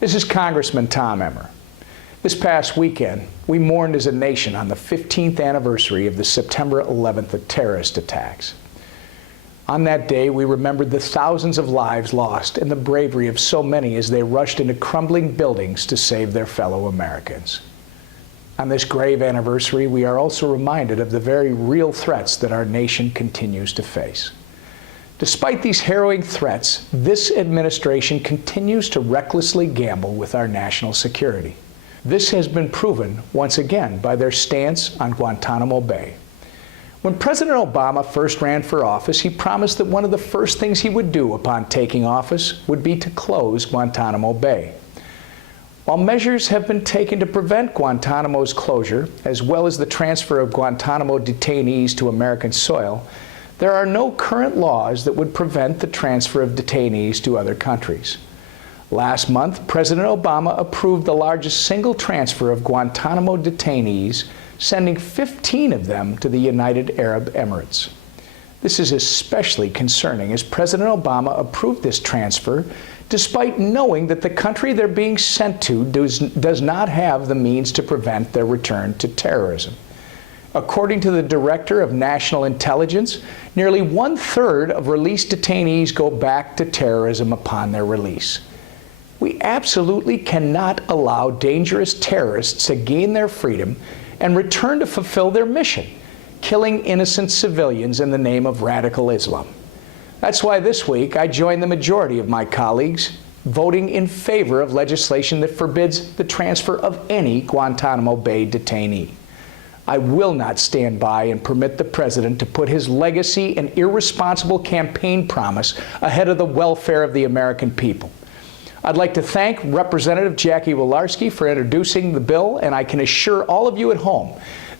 This is Congressman Tom Emmer. This past weekend, we mourned as a nation on the 15th anniversary of the September 11th terrorist attacks. On that day, we remembered the thousands of lives lost and the bravery of so many as they rushed into crumbling buildings to save their fellow Americans. On this grave anniversary, we are also reminded of the very real threats that our nation continues to face. Despite these harrowing threats, this administration continues to recklessly gamble with our national security. This has been proven once again by their stance on Guantanamo Bay. When President Obama first ran for office, he promised that one of the first things he would do upon taking office would be to close Guantanamo Bay. While measures have been taken to prevent Guantanamo's closure, as well as the transfer of Guantanamo detainees to American soil, there are no current laws that would prevent the transfer of detainees to other countries. Last month, President Obama approved the largest single transfer of Guantanamo detainees, sending 15 of them to the United Arab Emirates. This is especially concerning as President Obama approved this transfer despite knowing that the country they're being sent to does not have the means to prevent their return to terrorism. According to the Director of National Intelligence, nearly 1/3 of released detainees go back to terrorism upon their release. We absolutely cannot allow dangerous terrorists to gain their freedom and return to fulfill their mission, killing innocent civilians in the name of radical Islam. That's why this week I joined the majority of my colleagues voting in favor of legislation that forbids the transfer of any Guantanamo Bay detainee. I will not stand by and permit the President to put his legacy and irresponsible campaign promise ahead of the welfare of the American people. I'd like to thank Representative Jackie Walorski for introducing the bill, and I can assure all of you at home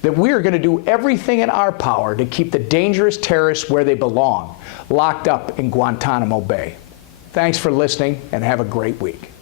that we are going to do everything in our power to keep the dangerous terrorists where they belong, locked up in Guantanamo Bay. Thanks for listening, and have a great week.